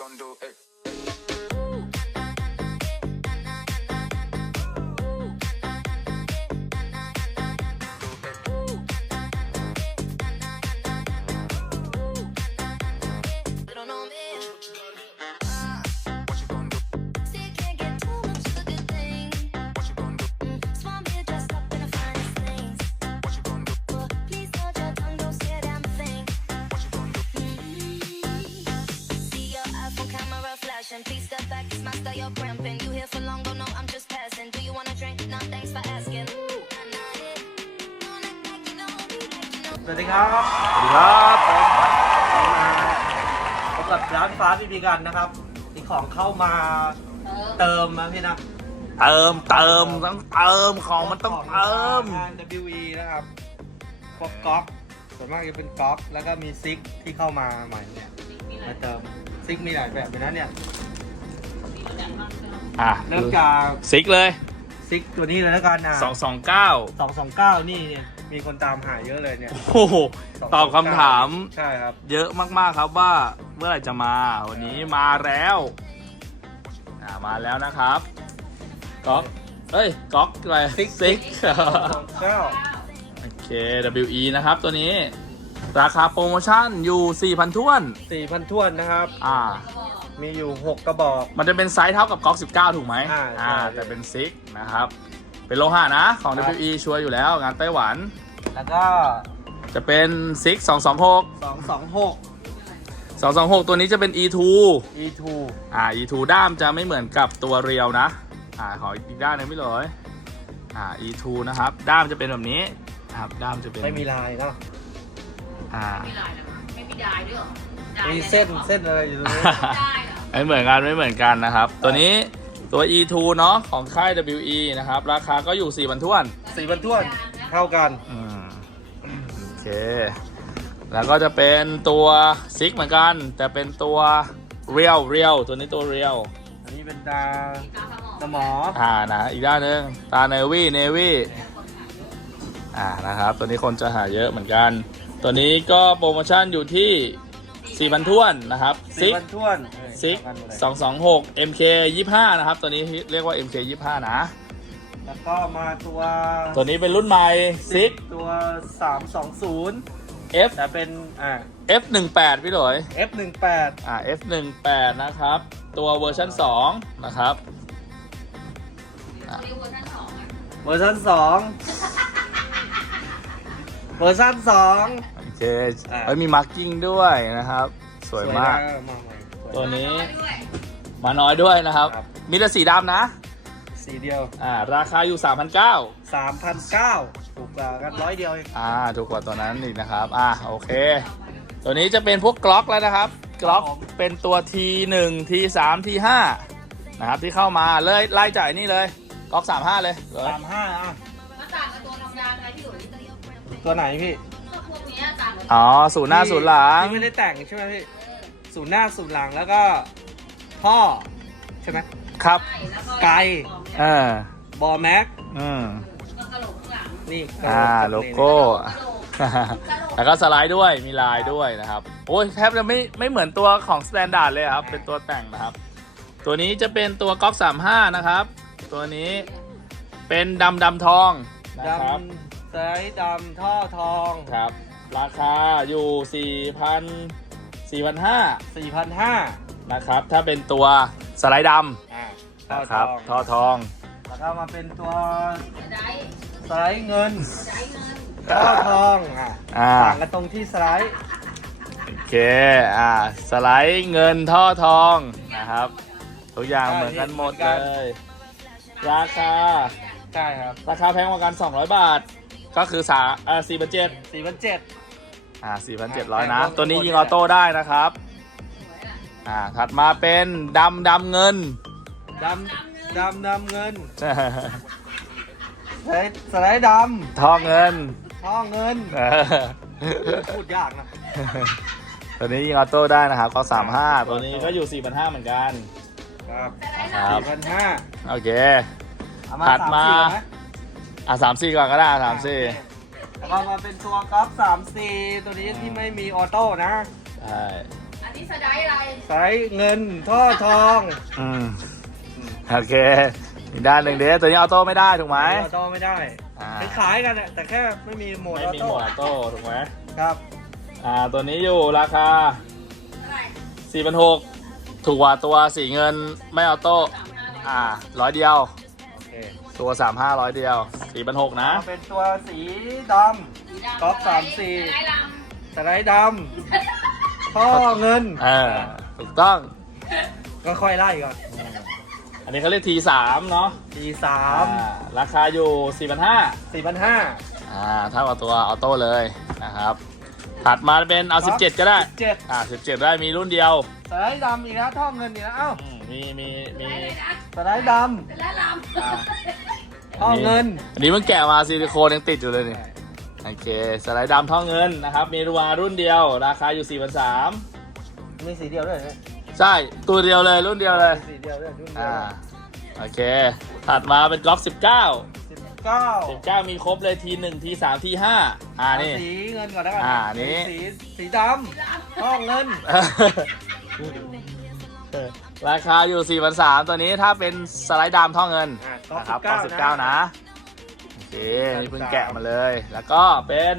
gonna do it? Eh, camera flashing. Please step back, it's my style, you're cramping. You here for long, oh no, I'm just passing. Do you wanna drink? No, thanks for asking. Ooh, I'm not it. Don't act like you know me, like you know สวัสดีครับ สวัสดีครับผมพบกับร้านฟ้าพีพีกันนะครับมีของเข้ามาเติมนะพี่นะเติมเติมต้องเติมของมันต้องเติม งาน WE นะครับพวกก๊อกส่วนมากจะเป็นก๊อกแล้วก็มีซิกที่เข้ามาใหม่เนี่ยมาเติม ซิกมีหลายแบบเลยนะเนี่ย อะเริ่มจากซิกเลยซิกตัวนี้เลยแล้วกันนะสองสองเก้าสองสองเก้านี่เนี่ยมีคนตามหาเยอะเลยเนี่ย โอ้โหตอบคำถาม ใช่ครับ เยอะมากๆครับว่าเมื่อไหร่จะมา วันนี้มาแล้วอ่ามาแล้วนะครับก๊อกเอ้ยก๊อกอะไรซิกซิกสองเก้าโอเค WE นะครับตัวนี้ ราคาโปรโมชั่นอยู่ 4,000ท้วน สี่พันท้วนนะครับ อ่า มีอยู่หกกระบอก มันจะเป็นไซส์เท่ากับก๊อก19 ถูกไหมอ่าใช่ แต่เป็นซิกนะครับ เป็นโลหะนะของครับ WE ชัวร์อยู่แล้วงานไต้หวัน แล้วก็ จะเป็นซิก226สองสองหก226 ตัวนี้จะเป็น E2 E2 อ่า E2 ด้ามจะไม่เหมือนกับตัวเรียวนะ อ่า ขออีกด้านหนึงไม่เลยอ่า E2 นะครับ ด้ามจะเป็นแบบนี้นะครับ ด้ามจะเป็น ไม่มีลายเนาะ อ่าไม่ได้นะไม่มีได้ด้วยเหรอได้มีไหเส้นเส้นอะไรอยู่ตรงนี้ได้เหรอ ไม่เหมือนกันไม่เหมือนกันนะครับ ตัวนี้ตัว E2 เนาะของค่าย WE นะครับ ราคาก็อยู่4 0 0 0ท้วนสี่พันท้วนเท่ากันอืมโอเค แล้วก็จะเป็นตัวซิกเหมือนกัน แต่เป็นตัวเรียวเรียวตัวนี้ตัวเรียวอันนี้เป็นตาตาสมองสมออ่านะอีกด้านหนึงตาเนวี่เนวี่อ่านะครับ ตัวนี้คนจะหาเยอะเหมือนกัน ตัวนี้ก็โปรโมชั่นอยู่ที่4,000ท้วนนะครับสี่ซิก พันท้วนซิกเท่ากันหมดเลยสองสองหก MK ยี่ห้านะครับ ตัวนี้เรียกว่า MK ยี่ห้านะ แล้วก็มาตัวตัวนี้เป็นรุ่นใหม่ซิก ตัวสามสองศูนย์ F แต่เป็นอ่า F หนึ่งแปดพี่หลอย F หนึ่งแปดอ่า F หนึ่งแปดนะครับ ตัวเวอร์ชันสองนะครับเรียกว่าท่านสองอะเวอร์ชันสอง เวอร์ชันสอง โอเคอ่าเอ้ยมีมาร์กิ้งด้วยนะครับ สวยมากนะมาใหม่สวยตัวนี้ด้วยมาน้อยด้วยนะครับ ครับ มีแต่สีดำนะสีเดียวอ่าราคาอยู่ 3,900 สามพันเก้าถูกกว่ากันร้อยเดียวเองอ่าถูกกว่าตัวนั้นอีกนะครับ อ่าโอเค ตัวนี้จะเป็นพวกกล็อกแล้วนะครับกล็อกเป็นตัว T1 T3 T5 นะครับที่เข้ามาเลยไล่จ่ายนี่เลยกล็อก35 เลยเลย สามห้าอะมันต่างกับตัว ตัวไหนพี่พวกเนี้ยต่างกับอ๋อศูนย์หน้าศูนย์หลัง ที่ไม่ได้แต่งใช่ไหมพี่ศูนย์หน้าศูนย์หลังแล้วก็ท่อใช่ไหม ครับไก่แล้วก็ไก่ เออ บอแม็กอืม ก็กระโหลกข้างหลังนี่อ่าโลโก้ กระโหลกแล้วก็สไลด์ด้วยมีลายด้วยนะครับ โอ้ยแทบจะไม่ไม่เหมือนตัวของสแตนดาร์ดเลยครับ เป็นตัวแต่งนะครับ ตัวนี้จะเป็นตัวก๊อก35 นะครับ ตัวนี้เป็นดำดำทองนะดครับำ สไลด์ดำท่อทอง ครับ ราคาอยู่ 4,000 4,500สี่พันห้านะครับ ถ้าเป็นตัวสไลด์ดอ่าำท่อนะทครับองทอทอง แล้วก็มาเป็นตัวได้สไลด์เงินได้เงินท่อทองอ่าอ่า ต่างกันตรงที่สไลด์โอเค อ่า สไลด์เงินท่อทองนะครับ ทุกอย่างเหมือนกันหมดเลย ราคา ใช่ครับ ราคาแพงกว่ากัน 200 บาท ก็คือสาอ่า4 7 0 0สี่พันเจ็ดอ่า4,700นะ ตัวนี้ยิงออโต้ได้นะครับอ่าถัดมาเป็นดำดำเงิน ดำดำดำเงินสไลด์สไลด์ดทองเงินำท่อเงิน เออพูดยากนะ ตัวนี้ยิงออโต้ได้นะครับก็35ตัวนี้ก็อยู่4,500เหมือนกัน ครับครับ สี่พันห้าโอเค เอามาถัดมาสสี่ไห อะ34ก่อนก็ได้อะ34แล้วก็มาเป็นตัวกอล์ฟสามสี่ตัวนี้ที่ไม่มีออโต้นะใช่อันนนี้สไลด์อะไรสายเงินท่อทองอืมโอเคอีกด้านหนึ่งเดี๋ยวตัวนี้ออโต้ไม่ได้ถูกไหม ออโต้ไม่ได้อ่าคล้ายๆกันอะแต่แค่ไม่มีโหมดไม่ออมีโต้โหมดออโต้ถูกไหมครับอ่าตัวนี้อยู่ราคาเท่าไหร่4 6 0 0ถูกกว่าตัวสีเงินไม่ออโต้สามห้าเลยอ่าร้อยเดียวโอเค ตัว 3 5ร้อยเดียว4 6 0 0นะเอาเป็นตัวสีดสีดำก๊อกสามสี่สไลด์ลำสไลด์ดำท่อเงินเออถูกต้อง ก็ค่อยไล่ก่อน อันนี้เขาเรียก T3 เนาะทีสามอ่าราคาอยู่ 4 5 0 0สี่พันห้าอ่าเท่ากับตัวออโต้เลยนะครับ ถัดมาเป็นเอา 17 ก็ได้เจ็ดอ่า17 ได้มีรุ่นเดียว สไลด์ดำอีกแล้วท่อเงินอีกแล้วเอ้าอืมมีมีำมีสไลด์เลยนะสไลด์ดสไลด์ลอ่าำท่อเงินอันนี้มันแกะมาซิลิโคนยังติดอยู่เลยนี่โอเคสไลด์ดำท่อเงินนะครับ มีรูวารุ่นเดียว ราคาอยู่4 3 0 0มีสีเดียวด้วยไหมใช่ตัวเดียวเลยรุ่นเดียวเลยมีสีเดียวด้วยรุ่นเดียวอ่าโอเค ถัดมาเป็นก๊อก19 สิบเก้า19 มีครบเลยที1ที3ที5อ่านี่ สีเงินก่อนแล้วกันอ่านี่ สีสีดำท่อเงิน ราคาอยู่4 3 0 0ตัวนี้ถ้าเป็นสไลด์ดำท่อเงินอ่าก๊อกนะครับสิบเก้าก๊อก19นะ โอเคนี่เพิ่งแกะมาเลย แล้วก็เป็น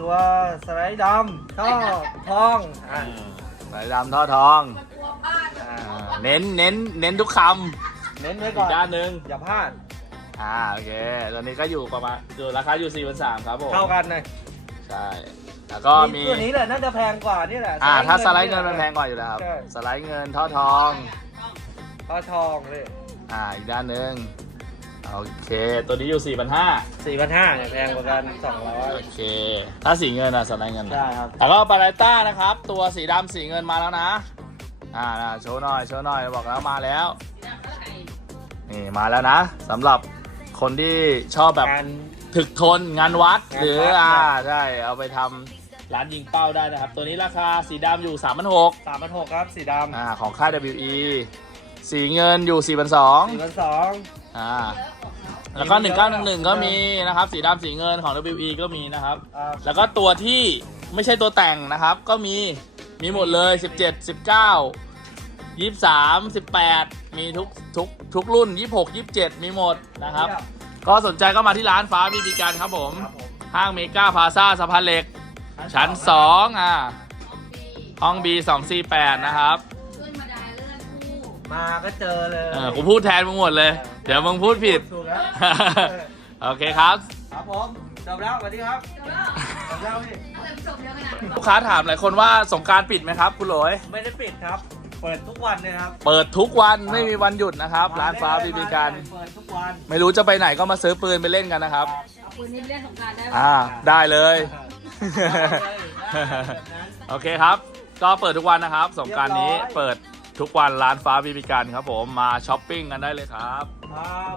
ตัวสไลด์ดำท่อทองอ่าสไลด์ดำท่อทองำกลัวพลาดอ่าอ่าเน้นเน้นเน้นทุกคเน้นไว้ำก่อีอนกด้านหนึ่งอย่าพลาดอ่าโอเค ตอนนี้ก็อยู่ประมาณอยู่ราคาอยู่4 3 0 0ครับผมเท่ากันเลยใช่ แล้วก็มี ตัวนี้แหละน่าจะแพงกว่านี่แหละอ่า ถ้าสไลด์เงินมันแพงกว่าอยู่แล้วครับ ใช่สไลด์เงินท่อทองท่อทองเลยอ่า อีกด้านหนึ่งโอเค ตัวนี้อยู่ 4 5 0 0สี่พันห้าเนี่ยแพงกว่ากันสองร้อยโอเค ถ้าสีเงินอะสไลด์เงินอะได้ครับ แล้วก็ปาราต้านะครับ ตัวสีดำสีเงินมาแล้วนะ อ่าน่ะโชว์หน่อย โชว์หน่อย บอกแล้วมาแล้วสีดำเท่าไหร่นี่มาแล้วนะสำหรับคนที่ชอบแบบ การ ถึกทนงานวัด งานวัด หรือครับอ่าใช่เอาไปทำ ร้านยิงเป้าได้นะครับ ตัวนี้ราคาสีดำอยู่3 6 0 0สามพันหกครับสีดำอ่าของค่าย WE สีเงินอยู่4 2 0สี่0พันสองอ่าเยอะของเขาแล้วก็ 1911 ก็มีนะครับ สีดำสีเงินของ WE ก็มีนะครับอ่าแล้วก็ตัวที่ไม่ใช่ตัวแต่งนะครับ ก็มีมีหมดเลย 17 19 23 18 มีทุกทุกทุกรุ่น 26 27 มีหมดนะครับ ก็สนใจก็มาที่ร้านฟ้าบีบีการครับผมครับผม ห้างเมกาพาซาสะพานเหล็ก ชั้น2อ่าห้อง B 2 4 8นะครับ ขึ้นมาได้เลื่อนคู่มาก็เจอเลยเออกูพูดแทนมึงหมดเลย เดี๋ยวมึงพูดผิด ถูกแล้วโอเคครับ ครับผมจบแล้วสวัสดีครับเดี๋ยวแล้วจบแล้วพี่อะไรจบเยอะขนาดนี้ลูกค้าถามหลายคนว่าสงกรารปิดไหมครับ คุณโหลย ไม่ได้ปิดครับ เปิดทุกวันเลยครับเปิดทุกวันไม่มีวันหยุดนะครับ ร้านฟ้าบีบีการเปิดทุกวันไม่รู้จะไปไหนก็มาซื้อปืนไปเล่นกันนะครับ เอาปืนนี้ไปเล่นสงกรารได้ปะอ่า ได้เลยได้ โอเคครับ ก็เปิดทุกวันนะครับ สงกรารนี้เรียบร้อยเปิดทุกวันร้านฟ้าบีบีการครับผมมาช้อปปิ้งกันได้เลยครับ ครับ